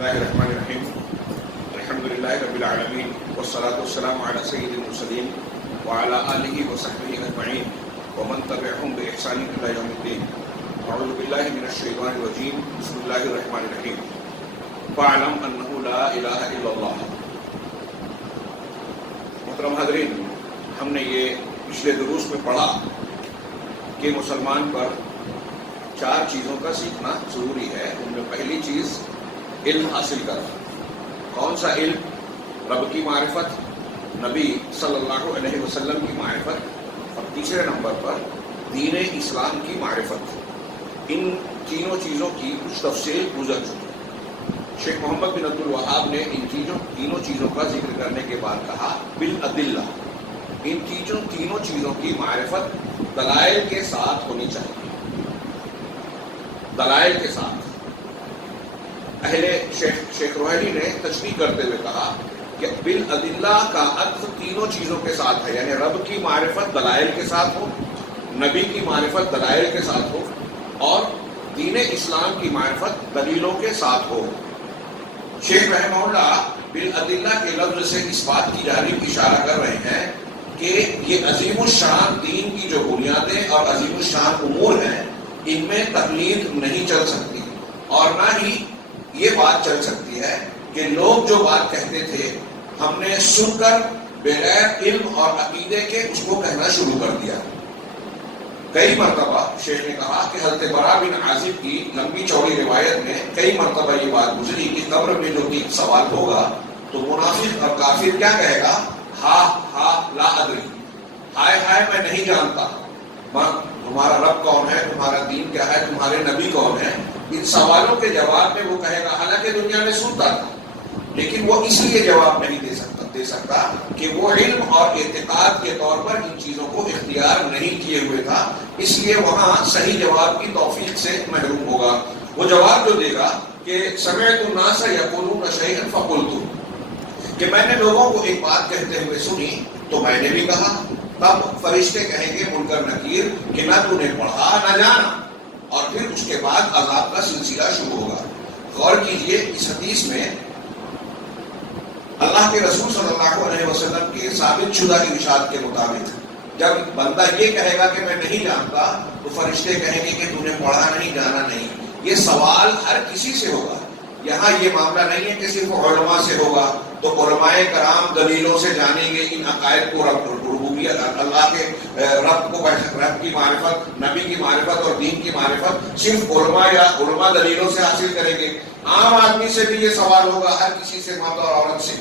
الله الرحمن الرحيم الحمد لله رب العالمين والصلاة والسلام على سيد المرسلين وعلى آله وصحبه أجمعين ومن تبعهم بإحسان إلى يوم الدين. أعوذ بالله من الشيطان الرجيم. بسم الله الرحمن الرحيم. فاعلم أنه لا إله إلا الله. محترم حاضرین، ہم نے یہ پچھلے دروس میں پڑھا کہ مسلمان پر 4 چیزوں کا سیکھنا ضروری ہے. ان میں پہلی چیز علم حاصل کرنا. کون سا علم؟ رب کی معرفت، نبی صلی اللہ علیہ وسلم کی معرفت، اور تیسرے نمبر پر دین اسلام کی معرفت. ان تینوں چیزوں کی کچھ تفصیل گزر چکی ہے. شیخ محمد بن عبد الوہاب نے ان تینوں چیزوں کا ذکر کرنے کے بعد کہا بالادلہ. ان تینوں چیزوں کی معرفت دلائل کے ساتھ ہونی چاہیے. دلائل کے ساتھ. اہل شیخ روحیلی نے تشریح کرتے ہوئے کہا کہ بالادلہ کا عطف تینوں چیزوں کے ساتھ ہے، یعنی رب کی معرفت دلائل کے ساتھ ہو، نبی کی معرفت دلائل کے ساتھ ہو، اور دین اسلام کی معرفت دلیلوں کے ساتھ ہو. شیخ رحمہ اللہ بالادلہ کے لفظ سے اس بات کی جانب اشارہ کر رہے ہیں کہ یہ عظیم الشان دین کی جو بنیادیں اور عظیم الشان امور ہیں، ان میں تقلید نہیں چل سکتی، اور نہ ہی یہ بات چل سکتی ہے کہ لوگ جو بات کہتے تھے ہم نے سن کر بغیر علم اور عقیدے کے اس کو کہنا شروع کر دیا. کئی مرتبہ شیخ نے کہا کہ حضرت براء بن عازب کی لمبی چوڑی روایت میں کئی مرتبہ یہ بات گزری کہ قبر میں جو سوال ہوگا تو منافق اور کافر کیا کہے گا؟ ہا ہا لا ادری، ہائے ہائے میں نہیں جانتا. تمہارا رب کون ہے، تمہارا دین کیا ہے، تمہارے نبی کون ہے؟ ان سوالوں کے جواب میں وہ کہے گا، حالانکہ دنیا میں سنتا تھا لیکن وہ اس لیے جواب نہیں دے سکتا کہ وہ علم اور اعتقاد کے طور پر ان چیزوں کو اختیار نہیں کیے ہوئے تھا، اس لیے وہاں صحیح جواب کی توفیق سے محروم ہوگا. وہ جواب جو دے گا کہ سمعت الناس یقولون شیئا فقلت، کہ میں نے لوگوں کو ایک بات کہتے ہوئے سنی تو میں نے بھی کہا. تب فرشتے کہیں گے منکر نکیر کہ نہ تو نے پڑھا نہ جانا، اور پھر اس کے بعد عذاب کا سلسلہ شروع ہوگا. غور کیجئے، اس حدیث میں اللہ کے رسول صلی اللہ علیہ وسلم کے ثابت شدہ ارشاد کے مطابق جب بندہ یہ کہے گا کہ میں نہیں جانتا تو فرشتے کہیں گے کہ تو نے پڑھا نہیں جانا نہیں. یہ سوال ہر کسی سے ہوگا. یہاں یہ معاملہ نہیں ہے کہ صرف علماء سے ہوگا تو علماء کرام دلیلوں سے جانیں گے ان عقائد کو، ربوبیت اللہ کے رب کی معرفت، نبی کی معرفت اور دین کی معرفت صرف علماء دلیلوں سے حاصل کریں گے. عام آدمی سے بھی یہ سوال ہوگا، ہر کسی سے، مرد اور عورت سے.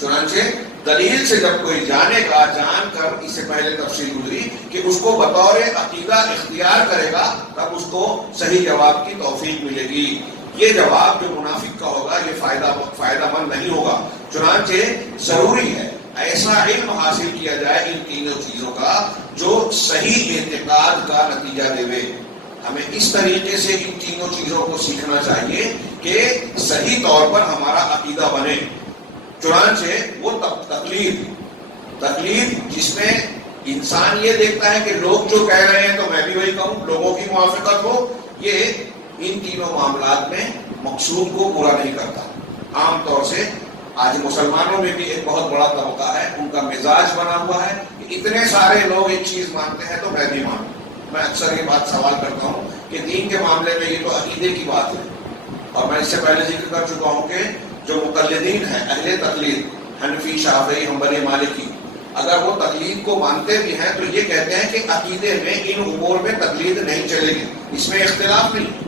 چنانچہ دلیل سے جب کوئی جانے گا، جان کر اس سے پہلے تفصیل گزری کہ اس کو بطور عقیدہ اختیار کرے گا، تب اس کو صحیح جواب کی توفیق ملے گی. یہ جواب جو منافق کا ہوگا یہ فائدہ مند نہیں ہوگا. چنانچہ ضروری ہے ایسا علم حاصل کیا جائے ان تینوں چیزوں کا جو صحیح اعتقاد کا نتیجہ دے. ہمیں اس طریقے سے ان تینوں چیزوں کو سیکھنا چاہیے کہ صحیح طور پر ہمارا عقیدہ بنے. چنانچہ وہ تقلید جس میں انسان یہ دیکھتا ہے کہ لوگ جو کہہ رہے ہیں تو میں بھی وہی کہوں، لوگوں کی موافقت ہو، یہ ان تینوں معاملات میں مقصود کو پورا نہیں کرتا. عام طور سے آج مسلمانوں میں بھی ایک بہت بڑا طبقہ ہے، ان کا مزاج بنا ہوا ہے کہ اتنے سارے لوگ ایک چیز مانتے ہیں تو میں بھی مانوں. میں اکثر یہ بات سوال کرتا ہوں کہ دین کے معاملے میں یہ تو عقیدے کی بات ہے، اور میں اس سے پہلے ذکر کر چکا ہوں کہ جو مقلدین ہیں، اہل تقلید، حنفی، شافعی، حنبلی، مالکی، اگر وہ تقلید کو مانتے بھی ہیں تو یہ کہتے ہیں کہ عقیدے میں ان امور میں تقلید نہیں چلے گی، اس میں اختلاف نہیں.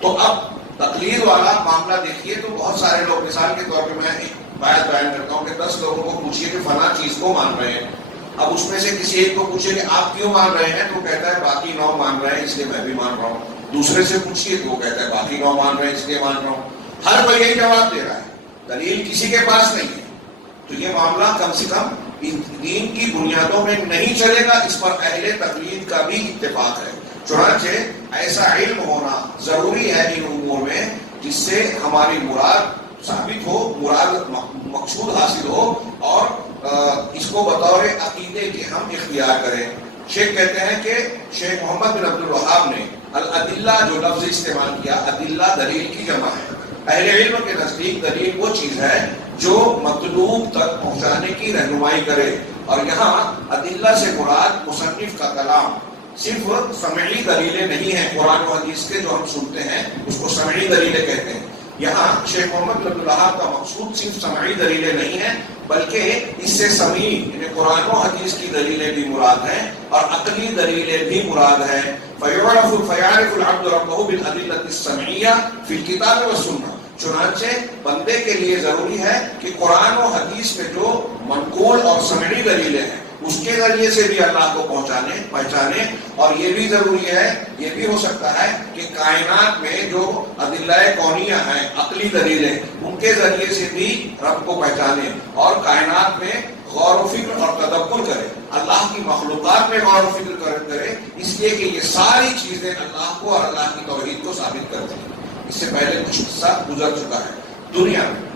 تو اب تقلید والا معاملہ دیکھیے تو بہت سارے لوگ، مثال کے طور پہ میں ایک بات بیان کرتا ہوں کہ 10 لوگوں کو پوچھیے کہ فلاں چیز کو مان رہے ہیں. اب اس میں سے کسی ایک کو پوچھیے کہ آپ کیوں مان رہے ہیں تو وہ کہتا ہے باقی 9 مان رہے ہیں اس لیے میں بھی مان رہا ہوں. دوسرے سے پوچھیے تو وہ کہتا ہے باقی 9 مان رہے ہیں اس لیے مان رہا ہوں. ہر کوئی یہی جواب دے رہا ہے، دلیل کسی کے پاس نہیں ہے. تو یہ معاملہ کم سے کم دین کی بنیادوں میں نہیں چلے گا، اس پر اہل تقلید کا بھی اتفاق ہے. چنانچہ ایسا علم ہونا ضروری ہے ان امور میں جس سے ہماری مراد ثابت ہو، مراد مقصود حاصل ہو، اور اس کو بطور عقیدے کے ہم اختیار کریں. شیخ کہتے ہیں کہ شیخ محمد بن عبد الوہاب نے الادلہ جو لفظ استعمال کیا، ادلہ دلیل کی جمع ہے، اہل علم کے نزدیک دلیل وہ چیز ہے جو مطلوب تک پہنچانے کی رہنمائی کرے، اور یہاں ادلہ سے مراد مصنف کا کلام صرف سمعی دلیلیں نہیں ہیں قرآن و حدیث کے جو ہم سنتے ہیں اس کو سمعی دلیلیں کہتے ہیں۔ یہاں شیخ محمد عبد الوہاب کا مقصود صرف سمعی دلیلیں نہیں ہیں بلکہ اس سے سمیع یعنی قرآن و حدیث کی دلیلیں بھی مراد ہیں اور عقلی دلیلیں بھی مراد ہیں۔ فَيَعْرِفُ الْعَبْدُ رَبَّهُ بِالْأَدِلَّةِ السَّمْعِيَّةِ فِي الْكِتَابِ وَالسُّنَّةِ، چنانچہ بندے کے لیے ضروری ہے کہ قرآن و حدیث میں جو منقول اور سمعی دلیلیں ہیں اس کے ذریعے سے بھی اللہ کو پہچانے، اور یہ بھی ضروری ہے، یہ بھی ہو سکتا ہے کہ کائنات میں جو ادلہ کونیہ ہیں عقلی دلیلیں ان کے ذریعے سے بھی رب کو پہچانے اور کائنات میں غور و فکر اور تدبر کرے، اللہ کی مخلوقات میں غور و فکر کرے، اس لیے کہ یہ ساری چیزیں اللہ کو اور اللہ کی توحید کو ثابت کرتی ہیں۔ اس سے پہلے کچھ حصہ گزر چکا ہے دنیا میں۔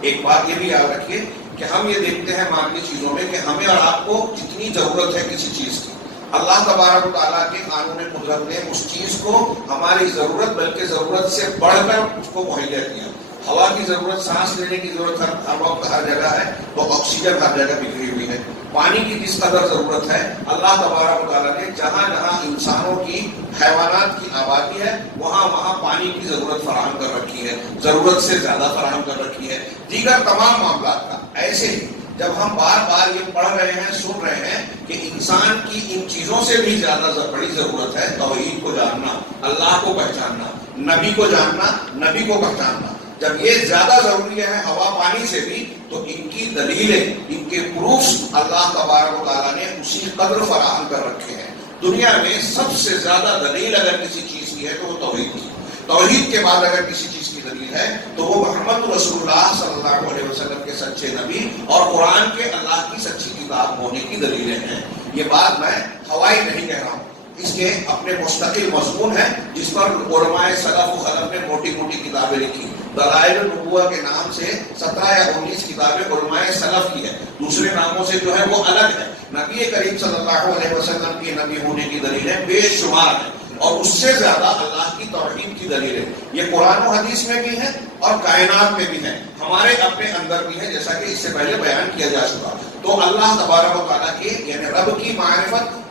ایک بات یہ بھی یاد رکھیے کہ ہم یہ دیکھتے ہیں مادی چیزوں میں کہ ہمیں اور آپ کو جتنی ضرورت ہے کسی چیز کی، اللہ تبارک و تعالیٰ کے قانون قدرت نے اس چیز کو ہماری ضرورت بلکہ ضرورت سے بڑھ کر اس کو مہیا کیا۔ ہوا کی ضرورت، سانس لینے کی ضرورت ہر وقت ہر جگہ ہے، تو آکسیجن ہر جگہ بکھری ہوئی ہے۔ پانی کی جس قدر ضرورت ہے اللہ تبارک و تعالیٰ نے جہاں جہاں انسانوں کی، حیوانات کی آبادی ہے وہاں پانی کی ضرورت فراہم کر رکھی ہے، ضرورت سے زیادہ فراہم کر رکھی ہے۔ دیگر تمام معاملات کا ایسے ہی جب ہم بار بار یہ پڑھ رہے ہیں، سن رہے ہیں کہ انسان کی ان چیزوں سے بھی زیادہ بڑی ضرورت ہے توحید کو جاننا، اللہ کو پہچاننا، نبی کو جاننا، نبی کو پہچاننا، جب یہ زیادہ ضروری ہے ہوا پانی سے بھی، تو ان کی دلیلیں، ان کے پروفs اللہ تبارک و تعالیٰ نے اسی قدر فراہم کر رکھے ہیں۔ دنیا میں سب سے زیادہ دلیل اگر کسی چیز کی ہے تو وہ توحید کی، توحید کے بعد اگر کسی چیز کی دلیل ہے تو وہ محمد رسول اللہ صلی اللہ علیہ وسلم کے سچے نبی اور قرآن کے اللہ کی سچی کتاب ہونے کی دلیلیں ہیں۔ یہ بات میں ہوائی نہیں کہہ رہا ہوں، اس کے اپنے مستقل مضمون ہیں جس پر علماء سلف و خلف نے موٹی موٹی کتابیں لکھی۔ دلائل النبوہ کے نام سے 17 یا 19 کتابیں علماء سلف کی ہیں، دوسرے ناموں سے جو ہے وہ الگ ہے۔ نبی کریم صلی اللہ علیہ وسلم کے نبی ہونے کی دلیلیں بے شمار ہیں، اور اس سے زیادہ اللہ کی توحید کی دلیلیں یہ قرآن و حدیث میں بھی ہیں اور کائنات میں بھی ہیں، ہمارے اپنے اندر بھی ہیں، جیسا کہ اس سے پہلے بیان کیا جا چکا۔ تو اللہ تبارک و تعالیٰ کی یعنی رب کی معرفت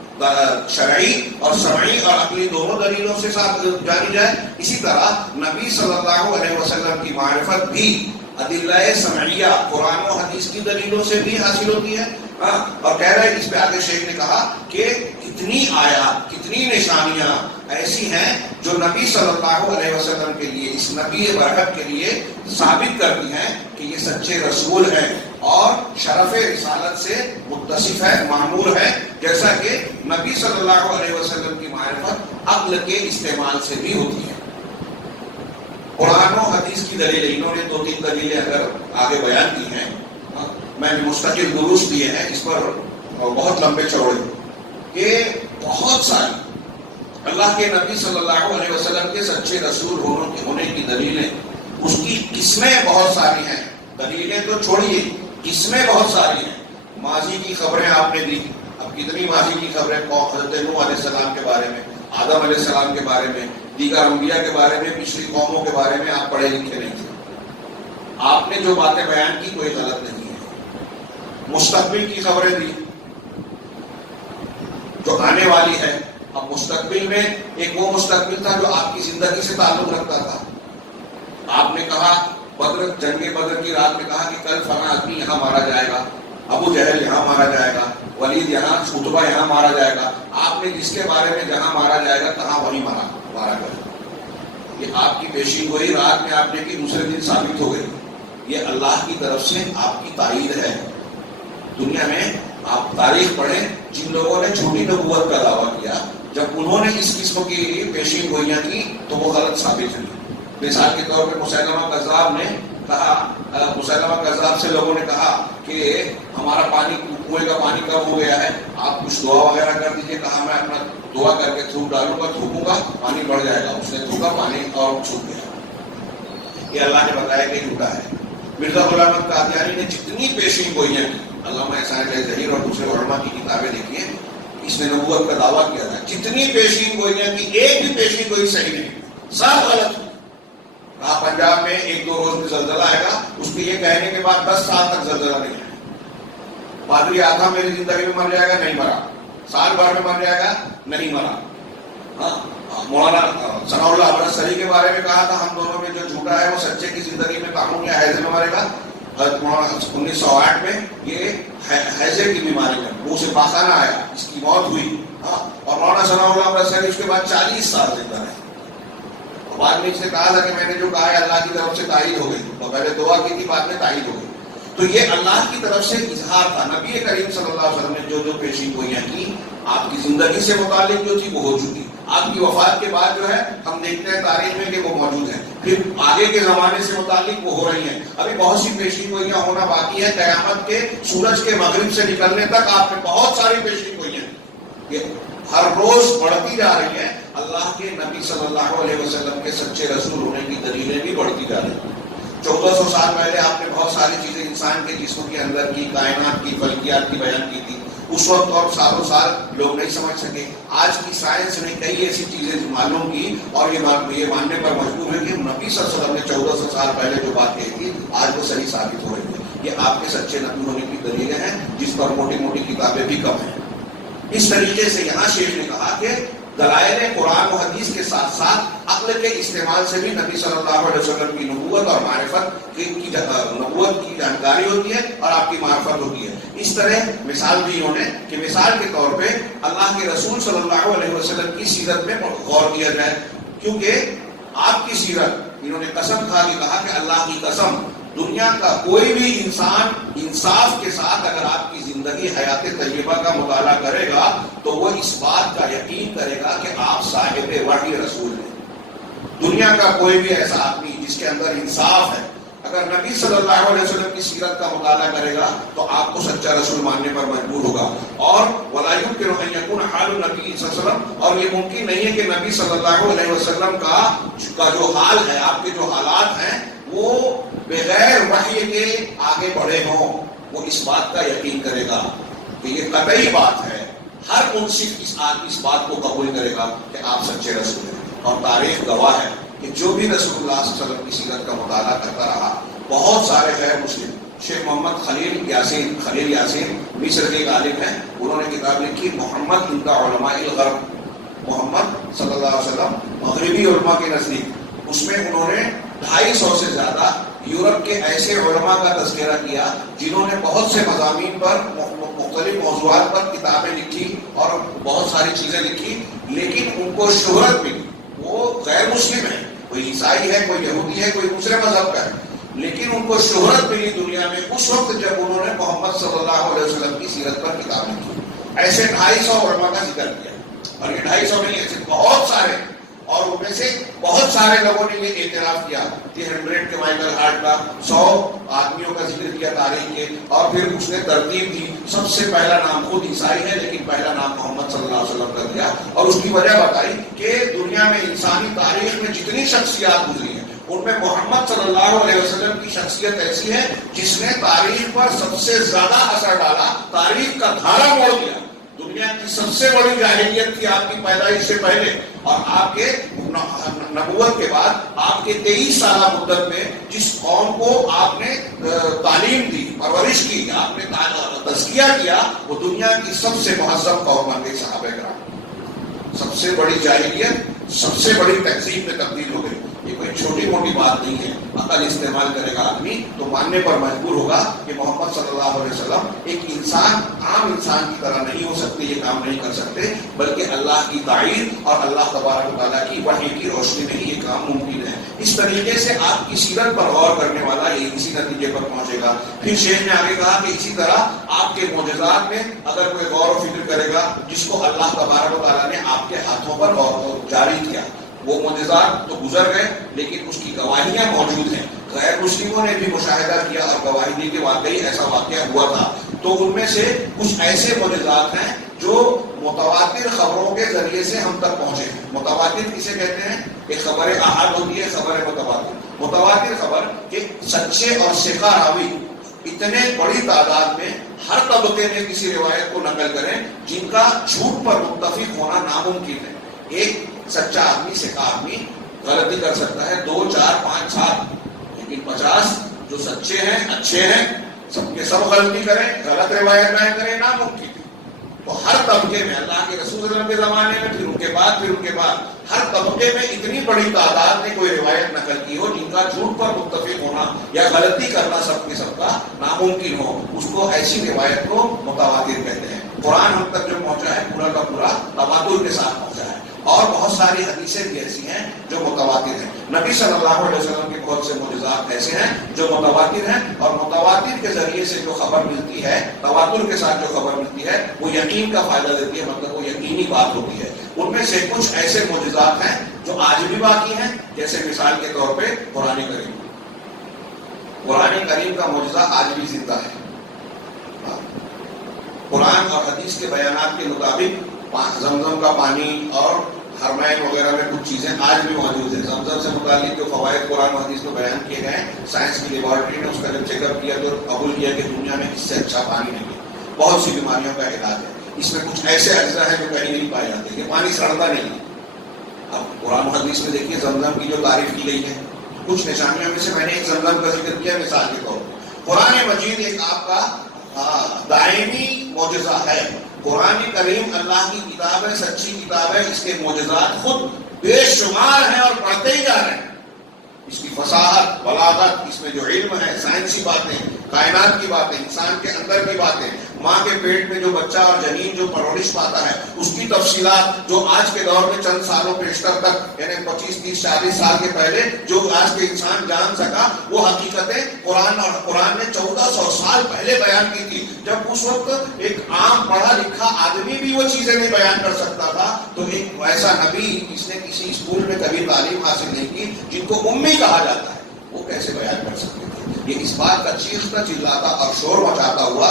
شرعی اور سمعی اور عقلی دونوں دلیلوں سے ساتھ جانی جائے، اسی طرح نبی صلی اللہ علیہ وسلم کی معرفت بھی ادلہ سمعیہ قرآن و حدیث کی دلیلوں سے بھی حاصل ہوتی ہے۔ اور کہہ رہے اس پہ آگے شیخ نے کہا کہ کتنی آیات، کتنی نشانیاں ایسی ہیں جو نبی صلی اللہ علیہ وسلم کے لیے، اس نبی برحق کے لیے ثابت کرتی ہیں کہ یہ سچے رسول ہیں اور شرف رسالت سے متصف ہے، معمور ہے، جیسا کہ نبی صلی اللہ علیہ وسلم کی معرفت عقل کے استعمال سے بھی ہوتی ہے۔ قرآن و حدیث کی دلیلیں، انہوں نے 2-3 دلیلیں اگر آگے بیان کی ہیں، میں نے مستقل دروس دیے ہیں اس پر بہت لمبے چوڑے، کہ بہت ساری اللہ کے نبی صلی اللہ علیہ وسلم کے سچے رسول ہونے کی دلیلیں، اس کی قسمیں بہت ساری ہیں، دلیلیں تو چھوڑیے، قسمیں بہت ساری ہیں۔ ماضی کی خبریں آپ نے دی، اب کتنی ماضی کی خبریں، حضرت نوح علیہ السلام کے بارے میں، آدم علیہ السلام کے بارے میں، دیگر انبیاء کے بارے میں، پچھلی قوموں کے بارے میں آپ پڑھے لکھے نہیں تھے، آپ نے جو باتیں بیان کی کوئی غلط نہیں ہے۔ مستقبل کی خبریں دی جو آنے والی ہے، اب مستقبل میں ایک وہ مستقبل تھا جو آپ کی زندگی سے تعلق رکھتا تھا۔ آپ نے کہا بدر، جنگ بدر کی رات میں کہا کہ کل فلاں آدمی یہاں مارا جائے گا، ابو جہل یہاں مارا جائے گا، ولید یہاں، عتبہ یہاں مارا جائے گا۔ آپ نے جس کے بارے میں جہاں مارا جائے گا کہاں وہیں مارا گیا۔ یہ آپ کی پیشین گوئی رات میں آپ نے کی، دوسرے دن ثابت ہو گئی۔ یہ اللہ کی طرف سے آپ کی تائید ہے۔ دنیا میں آپ تاریخ پڑھیں، جن لوگوں نے جھوٹی نبوت کا دعویٰ کیا، جب انہوں نے اس قسم کی پیشین گوئیاں کی تو وہ غلط ثابت ہوئی۔ مثال کے طور پہ مسیلمہ کذاب نے کہا، مسیلمہ کذاب سے لوگوں نے کہا کہ ہمارا پانی، کنویں کا پانی کم ہو گیا ہے، آپ کچھ دعا وغیرہ کر دیجیے۔ کہا میں اپنا دعا کر کے تھوک ڈالوں گا، تھوکوں گا پانی بڑھ جائے گا۔ اس نے تھوکا، پانی اور چھوٹ گیا۔ یہ اللہ نے بتایا کہ جھوٹا ہے۔ مرزا غلام احمد قادیانی نے جتنی پیشین گوئیاں کی، علامہ احسان ظہیر اور دوسرے علماء کی کتابیں دیکھیے، اس نے نبوت کا دعویٰ کیا تھا، جتنی پیشین گوئیاں کی ایک بھی پیشین گوئی صحیح نہیں، سب غلط۔ کہا پنجاب میں 1-2 روز میں زلزلہ آئے گا، اس کے یہ کہنے کے بعد 10 سال تک زلزلہ نہیں آئے. پادری آدھا میری زندگی میں مر جائے گا، نہیں مرا. سال بھر میں مر جائے گا، نہیں مرا. ہاں مولانا ثناء اللہ امرتسری کے بارے میں کہا تھا ہم دونوں میں جو جھوٹا ہے وہ سچے کی زندگی میں تعاون یا حیضے میں مرے گا. 1908 میں یہ حیضے کی بیماری میں منہ سے پاخانہ آیا، اس کی موت ہوئی. اور مولانا ثناء اللہ امرتسری اس کے بعد 40 سال زندہ رہے. بعد میں اس نے کہا تھا کہ میں نے جو کہا ہے اللہ کی طرف سے تائید ہو گئی، تو پہلے دعا کی تھی، بعد میں تائید ہو گئی. تو یہ اللہ کی طرف سے اظہار تھا. نبی کریم صلی اللہ علیہ وسلم نے جو جو پیشین گوئیاں کی آپ کی زندگی سے متعلق جو تھی وہ ہو چکی. آپ کی وفات کے بعد جو ہے ہم دیکھتے ہیں تاریخ میں کہ وہ موجود ہیں. پھر آگے کے زمانے سے متعلق وہ ہو رہی ہیں. ابھی بہت سی پیشین گوئیاں ہونا باقی ہے. قیامت کے سورج کے مغرب سے نکلنے تک آپ نے بہت ساری پیشین گوئیاں یہ ہر روز بڑھتی جا رہی ہیں. اللہ کے نبی صلی اللہ علیہ وسلم کے سچے رسول ہونے کی دلیلیں بھی بڑھتی جا رہی ہیں. 1400 سال پہلے آپ نے بہت ساری چیزیں انسان کے جسم کے اندر کی، کائنات کی، فلکیات کی بیان کی تھی. اس وقت اور سالوں سال لوگ نہیں سمجھ سکے. آج کی سائنس نے کئی ایسی چیزیں معلوم کی اور یہ ماننے پر مجبور ہے کہ نبی صلی اللہ علیہ وسلم نے 1400 سال پہلے جو بات کہی تھی آج وہ صحیح ثابت ہو رہی ہے. یہ آپ کے سچے نبی ہونے کی دلیلیں ہیں جس پر موٹی موٹی کتابیں بھی کم ہیں. اس طریقے سے یہاں شیخ نے کہا کہ دلائل قرآن و حدیث کے ساتھ ساتھ عقل کے استعمال سے بھی نبی صلی اللہ علیہ وسلم کی نبوت اور معرفت کی جانکاری ہوتی ہے اور آپ کی معرفت ہوتی ہے. اس طرح مثال دی انہوں نے کہ مثال کے طور پہ اللہ کے رسول صلی اللہ علیہ وسلم کی سیرت میں غور کیا جائے، کیونکہ آپ کی سیرت انہوں نے قسم کھا کے کہا کہ اللہ کی قسم دنیا کا کوئی بھی انسان انصاف کے ساتھ اگر آپ کی زندگی حیات طیبہ کا مطالعہ کرے گا تو وہ اس بات کا یقین کرے گا کہ آپ صاحب وحی رسول ہیں. دنیا کا کوئی بھی ایسا آدمی جس کے اندر انصاف ہے اگر نبی صلی اللہ علیہ وسلم کی سیرت کا مطالعہ کرے گا تو آپ کو سچا رسول ماننے پر مجبور ہوگا. اور ولا يمكن ان يكون حال النبي صلی اللہ علیہ وسلم، اور یہ ممکن نہیں ہے کہ نبی صلی اللہ علیہ وسلم کا جو حال ہے، آپ کے جو حالات ہیں وہ بغیر وحی کے آگے بڑھے ہوں. وہ اس بات کا یقین کرے گا کہ یہ قطعی بات ہے. ہر منصف اس بات کو قبول کرے گا کہ آپ سچے رسول ہیں. اور تاریخ گواہ ہے کہ جو بھی رسول اللہ صلی اللہ علیہ وسلم کی سیرت کا مطالعہ کرتا رہا، بہت سارے غیر مسلم، شیخ محمد خلیل یاسین مصر کے غالب ہیں، انہوں نے کتاب لکھی محمد عند علماء الغرب، محمد صلی اللہ علیہ وسلم مغربی علماء کے نزدیک. اس میں انہوں نے 250 سے زیادہ یورپ کے ایسے علماء کا تذکرہ کیا جنہوں نے بہت سے مضامین پر، مختلف موضوعات پر کتابیں لکھی اور بہت ساری چیزیں لکھی، لیکن ان کو شہرت ملی. وہ غیر مسلم ہے، کوئی عیسائی ہے، کوئی یہودی ہے، کوئی دوسرے مذہب کا ہے، لیکن ان کو شہرت ملی دنیا میں اس وقت جب انہوں نے محمد صلی اللہ علیہ وسلم کی سیرت پر کتاب لکھی. ایسے 250 علماء کا ذکر کیا، اور یہ 250 نہیں، ایسے بہت سارے. اور ان میں سے بہت سارے لوگوں نے یہ اعتراف کیا. 100 کے مائیکل ہارٹ کا 100 آدمیوں کا ذکر کیا تاریخ کے، اور پھر اس نے ترتیب دی. سب سے پہلا نام خود عیسائی ہے لیکن پہلا نام محمد صلی اللہ علیہ وسلم کا دیا، اور اس کی وجہ بتائی کہ دنیا میں انسانی تاریخ میں جتنی شخصیات گزری ہیں ان میں محمد صلی اللہ علیہ وسلم کی شخصیت ایسی ہے جس نے تاریخ پر سب سے زیادہ اثر ڈالا، تاریخ کا دھارا موڑ دیا. دنیا کی سب سے بڑی جاہلیت تھی آپ کی پیدائش سے پہلے، اور آپ کے نبوت کے بعد آپ کے 23 سالہ مدت میں جس قوم کو آپ نے تعلیم دی، پرورش کی، آپ نے تزکیہ کیا، وہ دنیا کی سب سے مہذب قوم بن گئی صحابہ کرام. سب سے بڑی جاہلیت سب سے بڑی تہذیب میں تبدیل ہو گئی. یہ کوئی چھوٹی موٹی بات نہیں ہے. عقل استعمال کرے گا آدمی تو ماننے پر مجبور ہوگا کہ محمد صلی اللہ علیہ وسلم ایک انسان، عام انسان کی طرح نہیں ہو سکتے، یہ کام نہیں کر سکتے، بلکہ اللہ کی تعین اور اللہ تبارک و تعالیٰ کی وحی کی روشنی میں ہی یہ کام ممکن ہے. اس طریقے سے آپ کی سیرت پر غور کرنے والا یہ اسی نتیجے پر پہنچے گا. پھر شیخ نے آگے کہا کہ اسی طرح آپ کے معجزات میں اگر کوئی غور و فکر کرے گا جس کو اللہ تبارک و تعالیٰ نے آپ کے ہاتھوں پر جاری کیا، وہ معجزات تو گزر گئے لیکن اس کی گواہیاں موجود ہیں. غیر مسلموں نے بھی مشاہدہ کیا اور گواہی دی کہ واقعی ایسا واقعہ ہوا تھا. تو ان میں سے کچھ ایسے معجزات ہیں جو متواتر خبروں کے ذریعے سے ہم تک پہنچے. متواتر کسے کہتے ہیں؟ ایک خبر احاد ہوتی ہے، خبر متواتر. متواتر خبر کہ سچے اور ثقہ راوی اتنے بڑی تعداد میں ہر طبقے میں کسی روایت کو نقل کریں جن کا جھوٹ پر متفق ہونا ناممکن ہے. ایک سچا آدمی، ثقہ آدمی غلطی کر سکتا ہے 2 4 5 7، لیکن 50 جو سچے ہیں اچھے ہیں سب کے سب غلطی کریں، غلط روایت بیان کریں، ناممکن ہے۔ تو ہر طبقے میں اللہ کے رسول صلی اللہ علیہ وسلم کے زمانے میں، پھر ان کے بعد ہر طبقے میں اتنی بڑی تعداد نے کوئی روایت نقل کی ہو جن کا جھوٹ پر متفق ہونا یا غلطی کرنا سب کے سب کا ناممکن ہو، اس کو ایسی روایت کو متواتر کہتے ہیں۔ قرآن ہم تک جو پہنچا ہے پورا کا پورا تواتر کے ساتھ پہنچا ہے، اور بہت ساری حدیثیں بھی ایسی ہیں جو متواتر ہیں۔ نبی صلی اللہ علیہ وسلم کے بہت سے معجزات ایسے ہیں جو متواتر ہیں، اور متواتر کے ذریعے سے جو خبر ملتی ہے، تواتر کے ساتھ جو خبر ملتی ہے، وہ یقین کا فائدہ دیتی ہے، مطلب وہ یقینی بات ہوتی ہے۔ ان میں سے کچھ ایسے معجزات ہیں جو آج بھی باقی ہیں، جیسے مثال کے طور پہ قرآن کریم۔ قرآن کریم کا معجزہ آج بھی زندہ ہے۔ قرآن اور حدیث کے بیانات کے مطابق زمزم کا پانی اور حرمین وغیرہ میں کچھ چیزیں آج بھی موجود ہیں۔ زمزم سے متعلق جو فوائد قرآن و حدیث میں بیان کیے گئے ہیں، سائنس کی لیبارٹری نے اس کا جب چیک اپ کیا تو قبول کیا کہ دنیا میں اس سے اچھا پانی نہیں ہے، بہت سی بیماریوں کا علاج ہے۔ اس میں کچھ ایسے اجزاء ہیں جو کہیں نہیں پائے جاتے، یہ پانی سڑتا نہیں ہے۔ اب قرآن و حدیث میں دیکھیے زمزم کی جو تعریف کی گئی ہے، کچھ نشانیوں میں سے میں نے ایک زمزم کا ذکر کیا مثال کے طور پر۔ قرآن مجید ایک آپ کا دائمی معجزہ ہے۔ قرآن کریم اللہ کی کتاب ہے، سچی کتاب ہے، اس کے معجزات خود بے شمار ہیں اور بڑھتے ہی جا رہے ہیں۔ اس کی فصاحت، بلاغت، اس میں جو علم ہے، سائنسی باتیں، کائنات کی باتیں، انسان کے اندر کی باتیں، ماں کے پیٹ میں جو بچہ اور جنین جو پرورش پاتا ہے اس کی تفصیلات، جو آج کے دور میں چند سالوں پیشتر تک یعنی 25 30 40 سال کے پہلے جو آج کے انسان جان سکا، وہ حقیقتیں قرآن نے 1400 سال پہلے بیان کی تھی، جب اس وقت ایک عام پڑھا لکھا آدمی بھی وہ چیزیں نہیں بیان کر سکتا تھا۔ تو ایک ایسا نبی جس نے کسی اسکول میں کبھی تعلیم حاصل نہیں کی، جن کو امی کہا جاتا ہے، وہ کیسے بیان کر سکتے تھے؟ یہ اس بات کا چیختا چلاتا اور شور مچاتا ہوا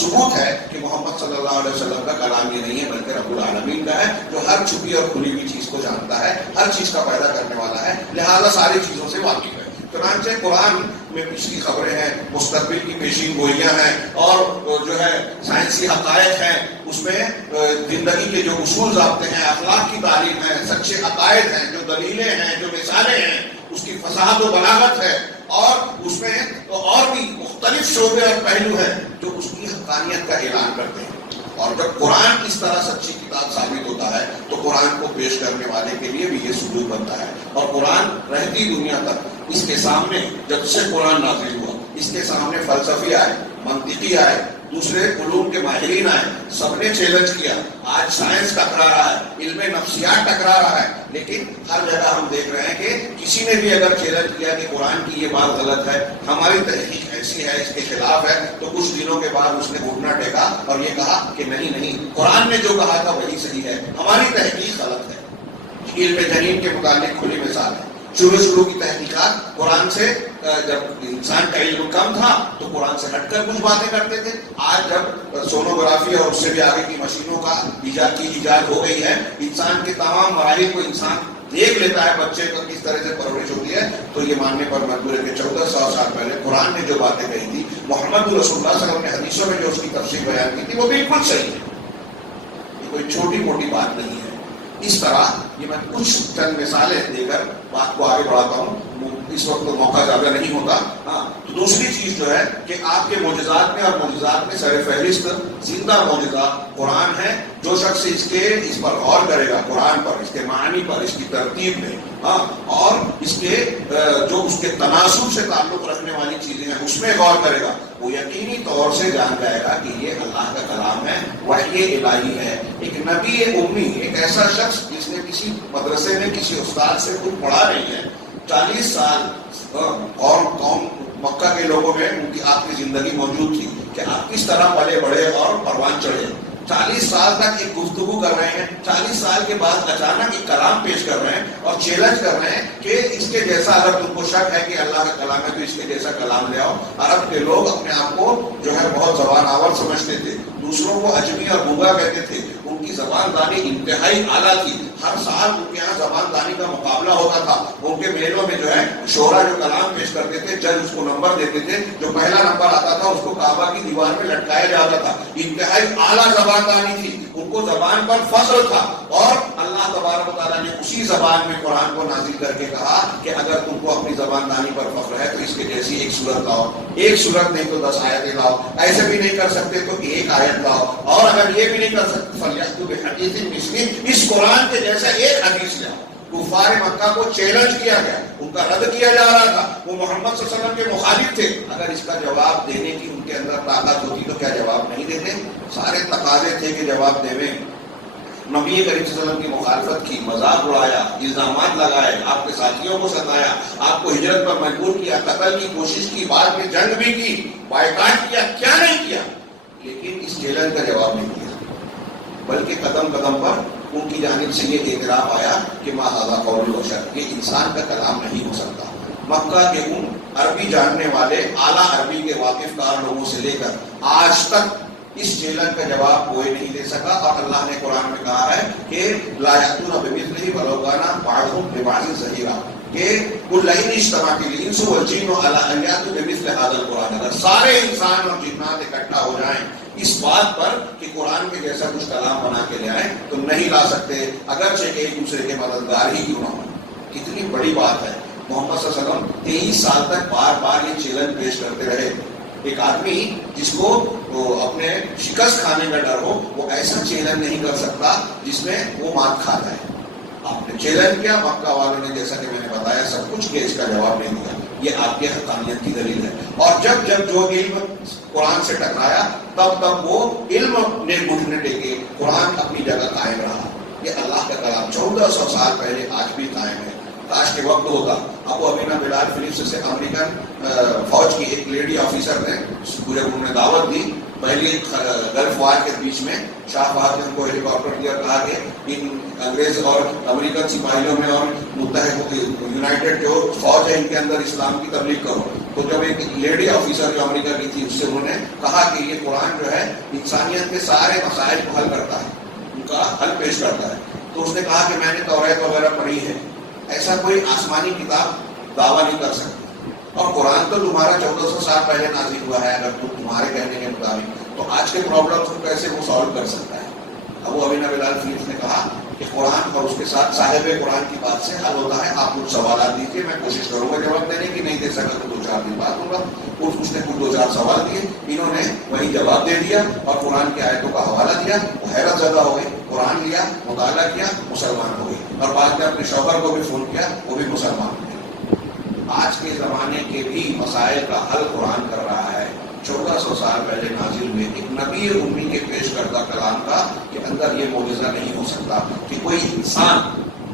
ثبوت ہے کہ محمد صلی اللہ علیہ وسلم کا کلام یہ نہیں ہے، بلکہ رب العالمین کا ہے، جو ہر چھپی اور کھلی ہوئی چیز کو جانتا ہے، ہر چیز کا پیدا کرنے والا ہے، لہذا ساری چیزوں سے واقف ہے۔ چنانچہ قرآن میں پچھلی خبریں ہیں، مستقبل کی پیشین گوئیاں ہیں، اور جو ہے سائنسی حقائق ہیں، اس میں زندگی کے جو اصول ضابطے ہیں، اخلاق کی تعلیم ہے، سچے عقائد ہیں، جو دلیلیں ہیں، جو مثالیں ہیں، اس کی فصاحت و بلاغت ہے، اور اس میں تو اور بھی مختلف شعبے اور پہلو ہیں جو اس کی حقانیت کا اعلان کرتے ہیں۔ اور جب قرآن اس طرح سچی کتاب ثابت ہوتا ہے تو قرآن کو پیش کرنے والے کے لیے بھی یہ ثبوت بنتا ہے۔ اور قرآن رہتی دنیا تک اس کے سامنے، جب سے قرآن نازل ہوا، اس کے سامنے فلسفی آئے، منطقی آئے، دوسرے علوم کے ماہرین آئے، سب نے چیلنج کیا۔ آج سائنس ٹکرا رہا ہے، علم نفسیات ٹکرا رہا ہے، لیکن ہر جگہ ہم دیکھ رہے ہیں کہ کسی نے بھی اگر چیلنج کیا کہ قرآن کی یہ بات غلط ہے، ہماری تحقیق ایسی ہے، اس کے خلاف ہے، تو کچھ دنوں کے بعد اس نے گھٹنا ٹیکا اور یہ کہا کہ نہیں، قرآن نے جو کہا تھا وہی صحیح ہے، ہماری تحقیق غلط ہے۔ علم جنین کے متعلق کھلی مثال ہے۔ شروع کی تحقیقات قرآن سے، جب انسان کا علم کم تھا تو قرآن سے ہٹ کر کچھ باتیں کرتے تھے۔ آج جب سونوگرافی اور اس سے بھی آگے کی مشینوں کا ایجاد ہو گئی ہے، انسان کے تمام مراحل کو انسان دیکھ لیتا ہے، بچے کو کس طرح سے پرورش ہوتی ہے، تو یہ ماننے پر مجبور ہے کہ 1400 سال پہلے قرآن نے جو باتیں کہی تھی، محمد رسول اللہ صلی اللہ علیہ وسلم نے حدیثوں میں جو اس کی تفسیر بیان کی تھی، وہ بالکل صحیح ہے۔ یہ کوئی چھوٹی موٹی بات نہیں ہے۔ اس طرح یہ میں کچھ چند مثالیں دے کر بات کو آگے بڑھاتا ہوں، اس وقت تو موقع زیادہ نہیں ہوتا۔ تو دوسری چیز جو ہے کہ آپ کے معجزات میں اور معجزات میں سر فہرست زندہ معجزہ قرآن ہے۔ جو شخص اس پر غور کرے گا، قرآن پر، اس کے معنی پر، اس کی ترتیب میں، اور اس کے جو اس کے تناسب سے تعلق رکھنے والی چیزیں ہیں اس میں غور کرے گا، وہ یقینی طور سے جان جائے گا کہ یہ اللہ کا کلام ہے، وحی الہی ہے۔ ایک نبی امی، ایک ایسا شخص جس نے کسی مدرسے میں کسی استاد سے کچھ پڑھا نہیں ہے، 40 سال اور قوم مکہ کے لوگوں میں ان کی آپ کی زندگی موجود تھی کہ آپ کس طرح پلے بڑھے اور پروان چڑھے۔ 40 سال تک ایک گفتگو کر رہے ہیں، 40 سال کے بعد اچانک ایک کلام پیش کر رہے ہیں اور چیلنج کر رہے ہیں کہ اس کے جیسا، اگر تم کو شک ہے کہ اللہ کا کلام ہے تو اس کے جیسا کلام لے آؤ۔ عرب کے لوگ اپنے آپ کو جو ہے بہت زبان آور سمجھتے تھے، دوسروں کو اجمی اور گونگا کہتے تھے، ان کی زبان دانی انتہائی اعلیٰ تھی۔ ہر سال ان کے یہاں زبان دانی کا مقابلہ ہوتا تھا، ان کے میلوں میں جو ہے شعرا جو کلام پیش کرتے تھے، جج اس کو نمبر دیتے تھے، جو پہلا نمبر آتا تھا اس کو کعبہ کی دیوار میں لٹکایا جاتا تھا۔ انتہائی اعلیٰ زبان دانی تھی، ان کو زبان پر فخر تھا، اور اللہ اللہ تبارک و تعالیٰ نے اسی زبان میں قرآن کو نازل کر کے کہا کہ اگر تم کو اپنی زبان دانی پر فخر ہے تو اس کے جیسی ایک صورت لاؤ، ایک صورت نہیں تو 10 آیتیں لاؤ، ایسے بھی نہیں کر سکتے تو ایک آیت لاؤ، اور اگر یہ بھی نہیں کر سکتے فَلْيَأْتُوا بِحَدِيثٍ مِثْلِهِ، اس قرآن کے جیسا ایک حدیث لاؤ۔ کفار مکہ کو چیلنج کیا گیا، ان کا رد کیا جا رہا تھا، وہ محمد صلی اللہ علیہ وسلم کے مخالف تھے، اگر اس کا جواب دینے کی ان کے اندر طاقت ہوتی تو کیا جواب نہیں دیتے؟ سارے تقاضے تھے کہ جواب دے۔ نبی کریم صلی اللہ علیہ وسلم کی مخالفت کی، مذاق اڑایا، الزامات لگائے، آپ کے ساتھیوں کو ستایا، آپ کو ہجرت پر مجبور کیا، قتل کی کوشش کی، بعد میں جنگ بھی کی، بائیکاٹ کیا، کیا نہیں کیا، لیکن اس چیلنج کا جواب نہیں دیا، بلکہ قدم قدم پر ان کی جانب سے یہ اعتراف آیا کہ ما ھذا قول بشر، یہ انسان کا کلام نہیں ہو سکتا۔ مکہ کے ان عربی جاننے والے، اعلیٰ عربی کے واقف کار لوگوں سے لے کر آج تک اس چیلنج کا جواب کوئی نہیں دے سکا، اور اللہ نے قرآن میں کہا ہے کہ لا یأتون بمثلہ ولو کان بعضهم لبعض ظہیرا، کہ قل لئن اجتمعت الانس والجن علی ان یأتوا بمثل هذا القرآن، اگر سارے انسان اور جنات اکٹھا ہو جائیں اس بات پر کہ قرآن کے جیسا کچھ کلام بنا کے لے آئیں تو نہیں لا سکتے، اگرچہ ایک دوسرے کے مددگار ہی کیوں نہ ہوں۔ کتنی بڑی بات ہے، محمد صلی اللہ علیہ وسلم 23 سال تک بار بار یہ چیلنج پیش کرتے رہے۔ ایک آدمی جس کو اپنے شکست کھانے کا ڈر ہو، وہ ایسا چیلنج نہیں کر سکتا جس میں وہ مات کھا جائے۔ آپ نے چیلنج کیا، مکہ والوں نے جیسا کہ میں نے بتایا سب کچھ کیا، اس کا جواب نہیں دیا، یہ آپ کے حقانیت کی دلیل ہے۔ اور جب جب جو علم قرآن سے ٹکرایا تب تب وہ علم نے گھٹنے ٹیکے، قرآن اپنی جگہ قائم رہا۔ یہ اللہ کا کلام 1400 سال پہلے آج بھی قائم ہے۔ کاش کے وقت ہوتا۔ ابو امینہ بلال فلپس سے امریکن فوج کی ایک لیڈی آفیسر نے پورے انہوں نے دعوت دی، پہلی گلف وار کے بیچ میں شاہ فہد نے ان کو ہیلی کاپٹر دیا، کہا کہ ان انگریز اور امریکن سپاہیوں میں اور متحد یونائٹڈ جو فوج ہے ان کے اندر اسلام کی تبلیغ کرو۔ تو جب ایک لیڈی آفیسر جو امریکہ کی تھی اس سے انہوں نے کہا کہ یہ قرآن جو ہے انسانیت کے سارے مسائل کو حل کرتا ہے، ان کا حل پیش کرتا ہے، تو اس نے کہا کہ میں نے توریت وغیرہ پڑھی ہے، ایسا کوئی آسمانی کتاب دعویٰ نہیں کر سکتی، اور قرآن تو تمہارا 1400 سال پہلے نازل ہوا ہے، اگر تمہارے کہنے کے مطابق تو آج کے پرابلمس کو کیسے وہ سالو کر سکتا ہے؟ ابو امینہ بلال فلپس نے کہا کہ قرآن اور اس کے ساتھ صاحب قرآن کی بات سے حل ہوتا ہے، آپ کچھ سوالات دیجیے، میں کوشش کروں گا جواب دینے کی، نہیں دے سکا تو 2-4 دن بعد ہوگا۔ اس نے کچھ 2-4 سوال دیے، انہوں نے وہی جواب دے دیا اور قرآن کی آیتوں کا حوالہ دیا، وہ حیرت زدہ ہو گئے، قرآن لیا، مطالعہ کیا، مسلمان ہو گئے، اور بعد میں اپنے شوہر کو بھی فون کیا، وہ بھی مسلمان ہو گئے۔ آج کے زمانے کے بھی مسائل کا حل قرآن کر رہا ہے۔ 1400 سال پہلے نازل ہوئے ایک نبی امی کے پیش کردہ کلام کا کے اندر یہ معجزہ نہیں ہو سکتا کہ کوئی انسان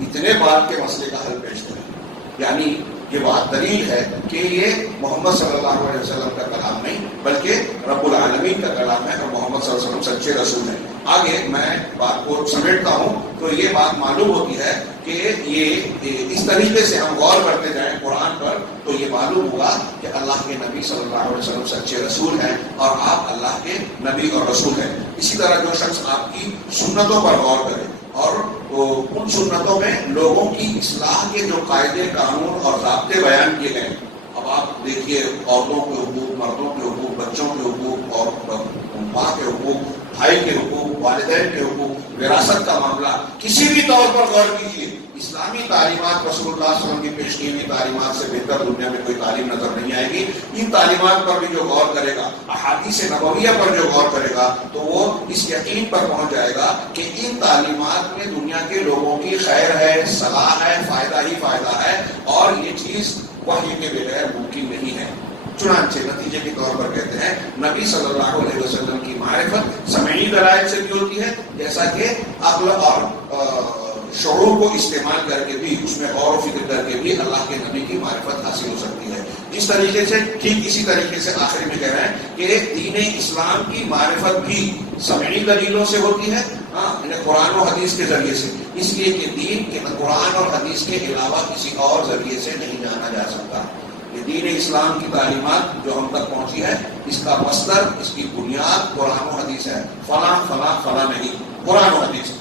اتنے بات کے مسئلے کا حل پیش کرے۔ یعنی یہ بات دلیل ہے کہ یہ محمد صلی اللہ علیہ وسلم کا کلام نہیں بلکہ رب العالمین کا کلام ہے، اور محمد صلی اللہ علیہ وسلم سچے رسول ہیں۔ آگے میں بات کو سمیٹتا ہوں تو یہ بات معلوم ہوتی ہے کہ یہ اس طریقے سے ہم غور کرتے جائیں قرآن پر تو یہ معلوم ہوا کہ اللہ کے نبی صلی اللہ علیہ وسلم سچے رسول ہیں اور آپ اللہ کے نبی اور رسول ہیں۔ اسی طرح جو شخص آپ کی سنتوں پر غور کرے اور ان سنتوں میں لوگوں کی اصلاح کے جو قاعدے قانون اور ضابطے بیان کیے گئے، اب آپ دیکھیے عورتوں کے حقوق، مردوں کے حقوق، بچوں کے حقوق، اور ماں کے حقوق، بھائی کے حقوق، والدین کے حقوق، وراثت کا معاملہ، کسی بھی طور پر غور کیجیے، اسلامی تعلیمات رسول اللہ صلی اللہ علیہ وسلم کی پیش کی ہوئی تعلیمات سے بہتر دنیا میں کوئی تعلیم نظر نہیں آئے گی۔ ان تعلیمات پر بھی جو غور کرے گا، احادیث نبویہ پر جو غور کرے گا تو وہ اس یقین پر پہنچ جائے گا کہ ان تعلیمات میں دنیا کے لوگوں کی خیر ہے، صلاح ہے، فائدہ ہی فائدہ ہے، اور یہ چیز وحی کے بغیر ممکن نہیں ہے۔ چنانچہ نتیجے کے طور پر کہتے ہیں نبی صلی اللہ علیہ وسلم کی معرفت سمعی دلائل سے بھی ہوتی ہے، جیسا کہ عقل اور شعور کو استعمال کر کے بھی، اس میں غور و فکر کر کے بھی اللہ کے نبی کی معرفت حاصل ہو سکتی ہے۔ جس طریقے سے ٹھیک اسی طریقے سے آخری میں کہہ رہے ہیں کہ دین اسلام کی معرفت بھی سمعی دلیلوں سے ہوتی ہے، قرآن و حدیث کے ذریعے سے، اس لیے کہ دین کے قرآن اور حدیث کے علاوہ کسی اور ذریعے سے نہیں جانا جا سکتا۔ یہ دین اسلام کی تعلیمات جو ہم تک پہنچی ہے، اس کا مصدر، اس کی بنیاد قرآن و حدیث ہے، فلاں فلاں فلاں نہیں، قرآن و حدیث۔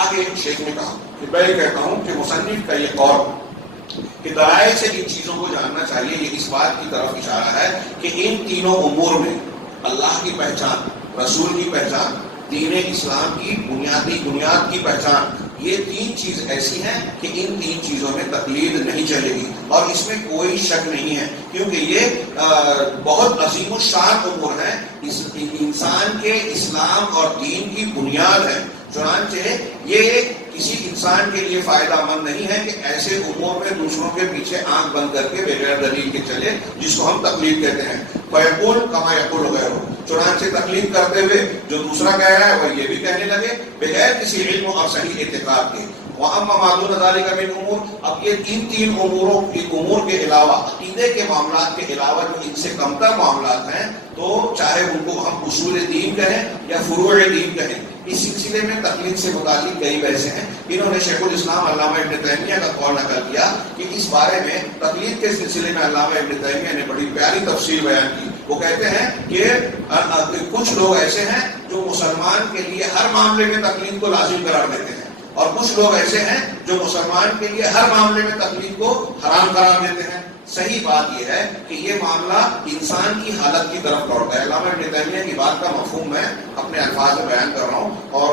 آگے شیخ نے کہا کہ میں کہتا ہوں کہ مصنف کا یہ قول کہ دلائل سے ان چیزوں کو جاننا چاہیے، یہ اس بات کی طرف اشارہ ہے کہ ان تینوں امور میں اللہ کی پہچان، رسول کی پہچان، دین اسلام کی بنیاد کی پہچان یہ تین چیز ایسی ہیں کہ ان تین چیزوں میں تقلید نہیں چلے گی، اور اس میں کوئی شک نہیں ہے، کیونکہ یہ بہت عظیم الشان امور ہیں، انسان کے اسلام اور دین کی بنیاد ہے۔ چنانچہ یہ کسی انسان کے لیے فائدہ مند نہیں ہے کہ ایسے امور میں دوسروں کے پیچھے آنکھ بند کر کے بغیر دلیل کے چلے، جس کو ہم تقلید کہتے ہیں۔ فیقول کما یقول غیرہ، چنانچہ تقلید کرتے ہوئے جو دوسرا کہہ رہا ہے وہ یہ بھی کہنے لگے بغیر کسی علم اور صحیح اعتقاد کے۔ وَأَمَّا مَا دُونَ ذَلِكَ مِنْ أُمُورٍ، اب یہ تین امور کے علاوہ، عقیدے کے معاملات کے علاوہ جو ان سے کمتر معاملات ہیں، تو چاہے ان کو ہم اصول دین کہیں یا فروع دین کہیں، اس سلسلے میں تقلید سے متعلق کئی بحثیں ہیں۔ انہوں نے شیخ الاسلام علامہ ابن تیمیہ کا قول نقل کیا کہ اس بارے میں تقلید کے سلسلے میں علامہ ابن تیمیہ نے بڑی پیاری تفصیل بیان کی۔ وہ کہتے ہیں کہ کچھ لوگ ایسے ہیں جو مسلمان کے لیے ہر معاملے میں تقلید کو لازم قرار دیتے ہیں، اور کچھ لوگ ایسے ہیں جو مسلمان کے لیے ہر معاملے میں تقلید کو حرام قرار دیتے ہیں۔ صحیح بات یہ ہے کہ یہ معاملہ انسان کی حالت کی طرف لوٹتا ہے۔ علامہ ابن تیمیہ کی بات کا مفہوم میں اپنے الفاظ میں بیان کر رہا ہوں، اور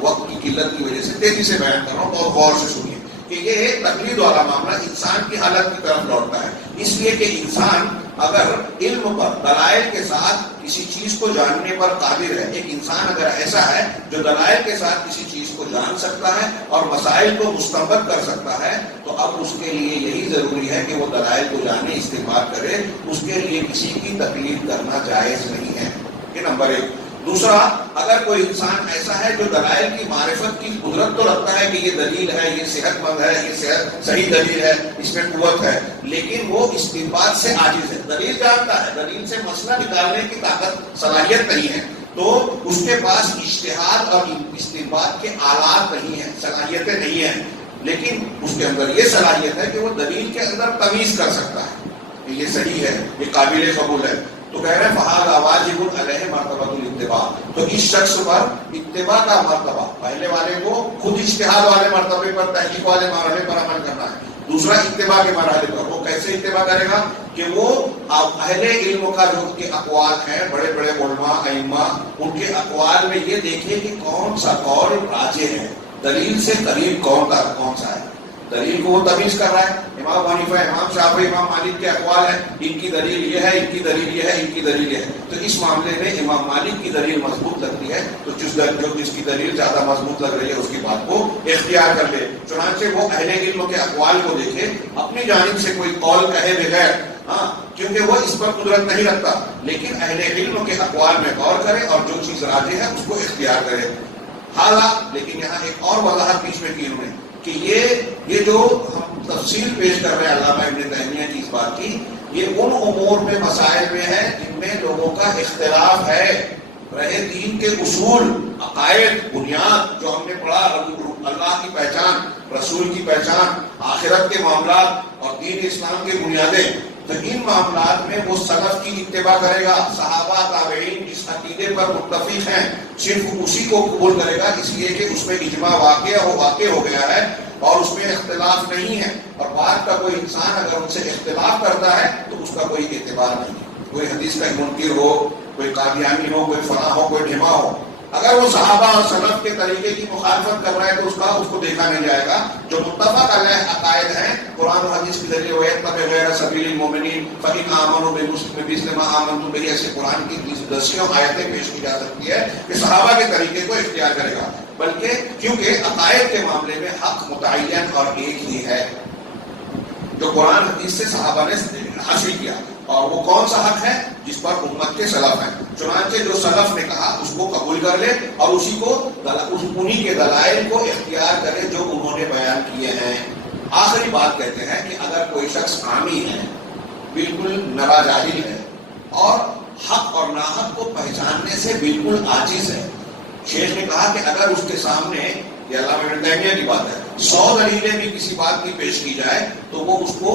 وقت کی قلت کی وجہ سے تیزی سے بیان کر رہا ہوں، اور غور سے سنیے کہ یہ تقلید والا معاملہ انسان کی حالت کی طرف لوٹتا ہے، اس لیے کہ انسان اگر علم پر دلائل کے ساتھ کسی چیز کو جاننے پر قادر ہے، ایک انسان اگر ایسا ہے جو دلائل کے ساتھ کسی چیز کو جان سکتا ہے اور مسائل کو مستنبط کر سکتا ہے، تو اب اس کے لیے یہی ضروری ہے کہ وہ دلائل کو جانے، استعمال کرے، اس کے لیے کسی کی تقلید کرنا جائز نہیں ہے۔ یہ نمبر ایک۔ دوسرا، اگر کوئی انسان ایسا ہے جو دلائل کی معرفت کی قدرت تو رکھتا ہے کہ یہ دلیل ہے، یہ صحت مند ہے، یہ صحیح دلیل ہے، اس میں قوت ہے، لیکن وہ استنباط سے عاجز ہے، دلیل جانتا ہے، دلیل سے مسئلہ نکالنے کی طاقت، صلاحیت نہیں ہے، تو اس کے پاس اجتہاد اور استنباط کے آلات نہیں ہیں، صلاحیتیں نہیں ہیں، لیکن اس کے اندر یہ صلاحیت ہے کہ وہ دلیل کے اندر تمیز کر سکتا ہے کہ یہ صحیح ہے، یہ قابل قبول ہے، تو کہہ رہے ہیں فَهَذَا وَاجِبٌ عَلَيْهِ مَرْتَبَةُ الاتباع، تو اس شخص پر اتباع کا مرتبہ، پہلے والے کو خود اجتہاد والے مرتبے پر، تحقیق والے مرحلے پر عمل کرنا ہے، دوسرا اتباع کے مرحلے پر۔ وہ کیسے اتباع کرے گا کہ وہ اہل علم کا جو کے اقوال ہیں، بڑے بڑے علماء ائمہ، ان کے اقوال میں یہ دیکھے کہ کون سا قول راجح ہے، دلیل سے قریب کون سا ہے، دلیل کو وہ تمیز کر رہا ہے۔ امام حنیفہ، امام شافعی، امام مالک کے اقوال ہیں، ان کی دلیل یہ ہے، ان کی دلیل یہ ہے، ان کی دلیل یہ ہے، تو اس معاملے میں امام مالک کی دلیل مضبوط لگتی ہے، تو جس کی دلیل زیادہ مضبوط لگ رہی ہے اس کی بات کو اختیار کر لے۔ چنانچہ وہ اہل علم کے اقوال کو دیکھے، اپنی جانب سے کوئی قول کہے بغیر، کیونکہ وہ اس پر قدرت نہیں رکھتا، لیکن اہل علم کے اقوال میں غور کرے اور جو چیز راجح ہے اس کو اختیار کرے۔ حالانکہ لیکن یہاں ایک اور وضاحت بیچ میں کی انہوں نے کہ یہ جو ہم تفصیل پیش کر رہے ہیں علامہ ابن تیمیہ کی اس بات کی، یہ ان امور میں مسائل میں ہے جن میں لوگوں کا اختلاف ہے، رہے دین کے اصول، عقائد، بنیاد جو ہم نے پڑھا، اللہ کی پہچان، رسول کی پہچان، آخرت کے معاملات اور دین اسلام کی بنیادیں، تو ان معاملات میں وہ سلف کی اتباع کرے گا، صحابہ تابعین جس عقیدے پر متفق ہیں صرف اسی کو قبول کرے گا، اس لیے کہ اس میں اجماع واقع ہو گیا ہے اور اس میں اختلاف نہیں ہے، اور بعد کا کوئی انسان اگر ان سے اختلاف کرتا ہے تو اس کا کوئی اعتبار نہیں ہے، کوئی حدیث کا منکر ہو، کوئی قادیانی ہو، کوئی فلاں ہو، کوئی ڈھما ہو، اگر وہ صحابہ اور سلف کے طریقے کی مخالفت کر رہا ہے تو اس کو دیکھا نہیں جائے گا۔ جو متفق علیہ عقائد ہیں، قرآن و حدیث کے ذریعے وَيَتَّبِعْ غَيْرَ سَبِيلِ الْمُؤْمِنِينَ فَإِنْ آمَنُوا بِمِثْلِ مَا آمَنْتُم بِهِ، ایسے قرآن کی دسیوں آیتیں پیش کی جا سکتی ہے کہ صحابہ کے طریقے کو اختیار کرے گا، بلکہ کیونکہ عقائد کے معاملے میں حق متعین اور ایک ہی ہے جو قرآن حدیث سے صحابہ نے حاصل کیا، اور وہ کون سا حق ہے جس پر امت کے سلف ہیں۔ چنانچہ جو سلف نے کہا اس کو قبول کر لے اور اسی کو انہی کے دلائل کو اختیار کرے جو انہوں نے بیان کیے ہیں۔ آخری بات کہتے ہیں کہ اگر کوئی شخص عامی ہے، بالکل نرا جاہل ہے اور حق اور ناحق کو پہچاننے سے بالکل عاجز ہے، شیخ نے کہا کہ اگر اس کے سامنے، یہ علامہ ابن تیمیہ کی بات ہے، 100 دلیلیں بھی کسی بات کی پیش کی جائے تو وہ اس کو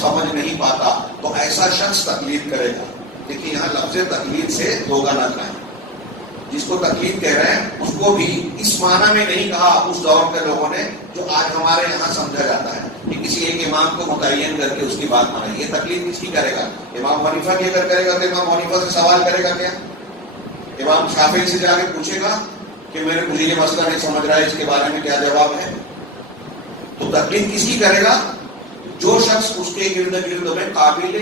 سمجھ نہیں پاتا، تو ایسا شخص تقلید کرے گا۔ دیکھیے یہاں لفظ تقلید سے دھوکہ نہ کھائیں، جس کو تقلید کہہ رہے ہیں اس کو بھی اس معنی میں نہیں کہا اس دور کے لوگوں نے جو آج ہمارے یہاں سمجھا جاتا ہے کہ کسی ایک امام کو متعین کر کے اس کی بات مانیں۔ یہ تقلید کس کی کرے گا؟ امام حنیفہ کی اگر کرے گا تو امام حنیفہ سے سوال کرے گا کیا؟ امام شافعی سے جا کے پوچھے گا کہ مجھے یہ مسئلہ نہیں سمجھ رہا ہے، اس کے بارے میں کیا جواب ہے. تو تقلید کس کی کرے گا؟ جو شخص اس کے ارد گرد میں قابل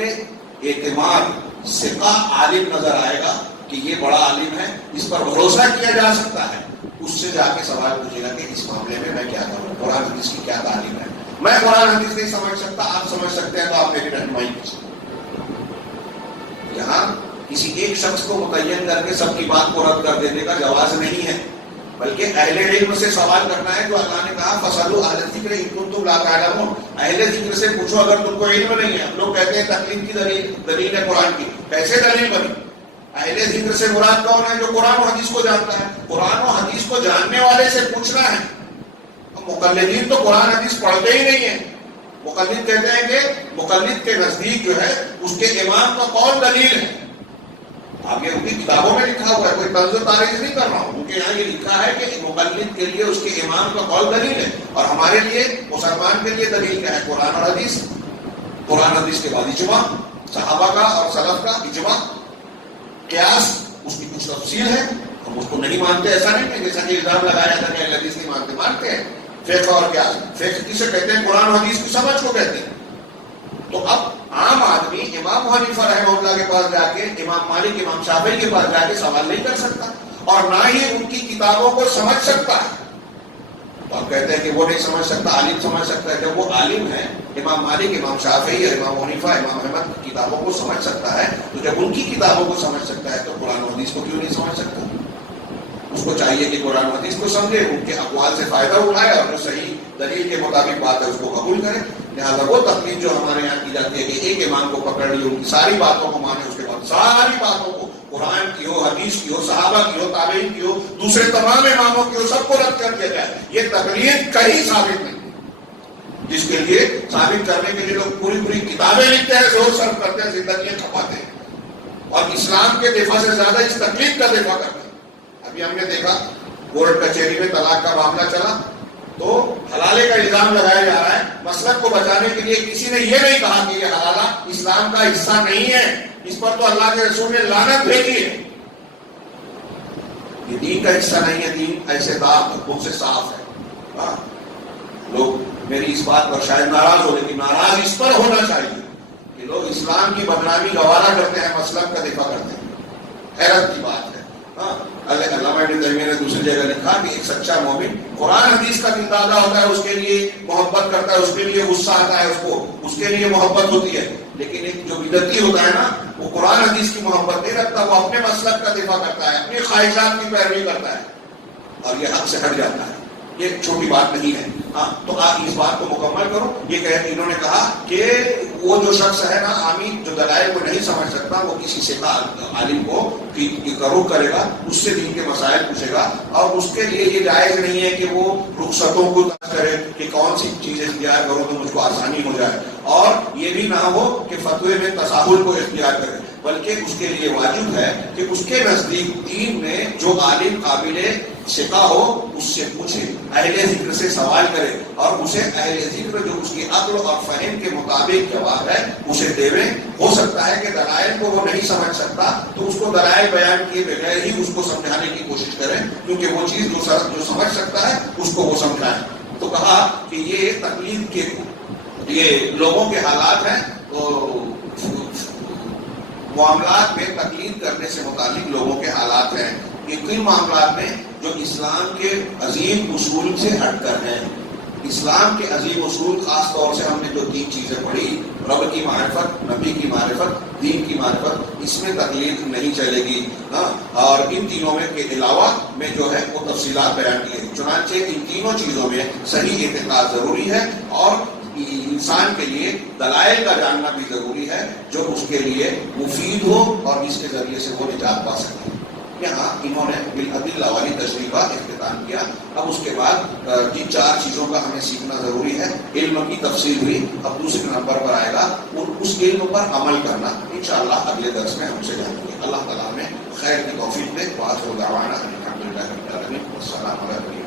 اعتماد ثقہ عالم نظر آئے گا کہ یہ بڑا عالم ہے، اس پر بھروسہ کیا جا سکتا ہے، اس سے جا کے سوال پوچھے گا کہ اس معاملے میں میں کیا کروں، قرآن حدیث کی کیا تعلیم ہے. میں قرآن حدیث نہیں سمجھ سکتا، آپ سمجھ سکتے ہیں تو آپ میری رہنمائی کیجیے. یہاں کسی ایک شخص کو متعین کر کے سب کی بات کو رد کر دینے کا جواز نہیں ہے، بلکہ اہل علم سے سوال کرنا ہے. جو اللہ نے کہا فَاسْأَلُوا أَهْلَ الذِّكْرِ إِن كُنتُمْ لَا تَعْلَمُونَ، اہل ذکر سے پوچھو اگر تم کو علم نہیں ہے. ہم لوگ کہتے ہیں تقلید کی دلیل ہے قرآن کی، کیسے دلیل بنی؟ اہل ذکر سے مراد کون ہے؟ جو قرآن و حدیث کو جانتا ہے. قرآن و حدیث کو جاننے والے سے پوچھنا ہے. مقلدین تو قرآن حدیث پڑھتے ہی نہیں ہیں. مقلد کہتے ہیں کہ مقلد کے نزدیک جو ہے اس کے امام کا قول دلیل ہے. آگے ان کی کتابوں میں لکھا ہوا ہے، کوئی طنز و تعریض نہیں کر رہا ہوں، ان کے یہاں یہ لکھا ہے کہ مقلد کے لیے اس کے امام کا قول دلیل ہے. اور ہمارے لیے مسلمان کے لیے دلیل کیا ہے؟ قرآن اور حدیث. قرآن حدیث کے بعد اجماع، صحابہ کا اور سلف کا اجماع. قیاس اس کی کچھ تفصیل ہے، ہم اس کو نہیں مانتے، ایسا نہیں کہ جیسا کہ الزام لگایا تھا کہ اہل حدیث نہیں مانتے، مانتے ہیں. فقہ اور قیاس، فقہ کسے کہتے ہیں؟ قرآن و حدیث کی سمجھ کو کہتے ہیں. تو اب عام آدمی امام حنیفہ رحمہ اللہ کے پاس جا کے، امام مالک، امام شافعی کے پاس جا کے سوال نہیں کر سکتا، اور نہ ہی ان کی کتابوں کو سمجھ سکتا ہے. تو آپ کہتے ہیں کہ وہ نہیں سمجھ سکتا، عالم سمجھ سکتا ہے. جب وہ عالم ہے، امام مالک، امام شافعی، امام حنیفہ، امام احمد کی کتابوں کو سمجھ سکتا ہے، تو جب ان کی کتابوں کو سمجھ سکتا ہے تو قرآن و حدیث کو کیوں نہیں سمجھ سکتا؟ اس کو چاہیے کہ قرآن و حدیث کو سمجھے، ان کے اقوال سے فائدہ اٹھائے، اور جو صحیح دلیل کے مطابق بات ہے اس کو قبول کرے. لہٰذا وہ تقلید جو ہمارے یہاں کی جاتی ہے کہ ایک امام کو پکڑ لی، ان کی ساری باتوں کو مانے، اس کے بعد ساری باتوں کو، قرآن کی ہو، حدیث کی ہو، صحابہ کی ہو، تابعین کی ہو، دوسرے تمام اماموں کی ہو، سب کو رد کر دیا جائے، یہ تقلید کہیں ثابت نہیں. جس کے لیے ثابت کرنے کے لیے لوگ پوری کتابیں لکھتے ہیں، زور سرف کرتے ہیں، زندگیاں کھپاتے ہیں، اور اسلام کے دفاع سے زیادہ اس تقلید کا دفاع کرتے ہیں. ابھی ہم نے دیکھا کورٹ کچہری میں طلاق کا معاملہ چلا تو حلالے کا الزام لگایا جا رہا ہے. مسلک کو بچانے کے لیے کسی نے یہ نہیں کہا کہ یہ حلالہ اسلام کا حصہ نہیں ہے، اس پر تو اللہ کے رسول نے لعنت بھیجی ہے. یہ دین کا حصہ نہیں ہے، دین ایسے خود سے صاف ہے. لوگ میری اس بات پر شاید ناراض ہو، لیکن ناراض اس پر ہونا چاہیے کہ لوگ اسلام کی بدنامی گوارا کرتے ہیں، مسلک کا دفاع کرتے ہیں. حیرت کی بات ہے. علامہ ابن تیمیہ نے دوسری جگہ لکھا کہ ایک سچا مومن قرآن حدیث کا دل دادا ہوتا ہے، اس کے لیے محبت کرتا ہے، اس کے لیے غصہ آتا ہے، اس کے لیے محبت ہوتی ہے. لیکن ایک جو بدعتی ہوتا ہے نا، وہ قرآن حدیث کی محبت نہیں رکھتا، وہ اپنے مسلک کا دفاع کرتا ہے، اپنی خواہشات کی پیروی کرتا ہے، اور یہ حق سے ہٹ جاتا ہے. یہ چھوٹی بات نہیں ہے. تو آپ اس بات کو مکمل کرو. یہ انہوں نے کہا کہ وہ جو شخص ہے نا عامی، جو دلائل کو نہیں سمجھ سکتا، وہ کسی سے عالم کو رخ کرے گا، اس سے دین کے مسائل پوچھے گا، اور اس کے لیے یہ جائز نہیں ہے کہ وہ رخصتوں کو تلاش کرے کہ کون سی چیز اختیار کرو تو مجھ کو آسانی ہو جائے، اور یہ بھی نہ ہو کہ فتوے میں تساہل کو اختیار کرے، بلکہ اس کے لیے واجب ہے کہ اس کے نزدیک دین میں جو عالم قابل ثقہ ہو اس سے پوچھے، اہل ذکر سے سوال کرے، اور اسے اہل ذکر جو اس کی عقل اور فہم کے مطابق جواب ہے اسے دیوے. ہو سکتا ہے کہ دلائل کو وہ نہیں سمجھ سکتا تو اس کو دلائل بیان کیے بغیر ہی اس کو سمجھانے کی کوشش کریں، کیونکہ وہ چیز جو سمجھ سکتا ہے اس کو وہ سمجھائے. تو کہا کہ یہ تقلید کے یہ لوگوں کے حالات ہیں. تو معاملات میں تقلید کرنے سے متعلق لوگوں کے حالات ہیں. یہ کن معاملات میں جو اسلام کے عظیم اصول سے ہٹ کر ہیں. اسلام کے عظیم اصول، خاص طور سے ہم نے جو 3 چیزیں پڑھی، رب کی معرفت، نبی کی معرفت، دین کی معرفت، اس میں تقلید نہیں چلے گی. اور ان تینوں میں کے علاوہ میں جو ہے وہ تفصیلات بیان کی ہے. چنانچہ ان تینوں چیزوں میں صحیح اعتقاد ضروری ہے، اور انسان کے لیے دلائل کا جاننا بھی ضروری ہے جو اس کے لیے مفید ہو اور اس کے ذریعے سے وہ نجات پا سکے. یہاں انہوں نے بالعدلہ والی تشریح کا اختتام کیا. اب اس کے بعد جن 4 چیزوں کا ہمیں سیکھنا ضروری ہے، علم کی تفصیل ہوئی، اب دوسرے نمبر پر آئے گا اس علم پر عمل کرنا. انشاءاللہ اگلے درس میں ہم سے جانیں گے. اللہ تعالیٰ ہمیں خیر کی توفیق دے. وآخر دعوانا الحمدللہ رب العالمین. والسلام علیکم.